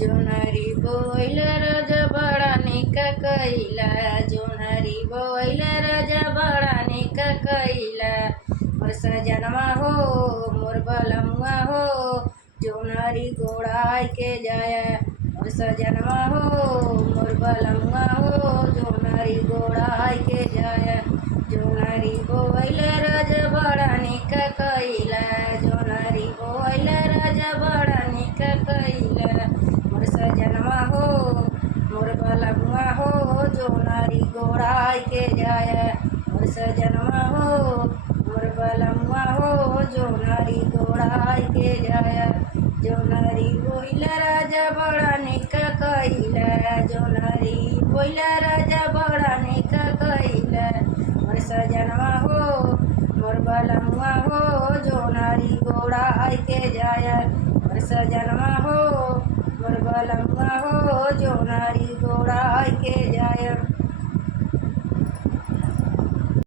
जोनरी बोइल राजा बड़ा निक कइला। जोनरी बोइल राजा बड़ा निक कइला। मोर सजनवा हो मोर बलमुआ हो जोनरी गोड़ाई के जाया। मोर सजनवा हो मोर बलमुआ हो जोनरी गोड़ाई के जाया। जोनरी बोइल राजा बड़ा निक कइला। जोनरी बोइल राजा बड़ा निक कइला। मोर सजनवा हो मोर बलमुआ हो जोनरी गोड़ाई के जाया। मोर सजनवा हो मोर बलमुआ हो जोनरी गोड़ाई के जाया। जोनरी बोइला राजा बड़ा निक कइला। जोनरी बोइला राजा बड़ा निक कइला। मोर सजनवा हो मोर बलमुआ हो जोनरी गोड़ाई के जाया। मोर सजनवा हो मोर बलमुआ हो जोनरी गोड़ाई के जाया।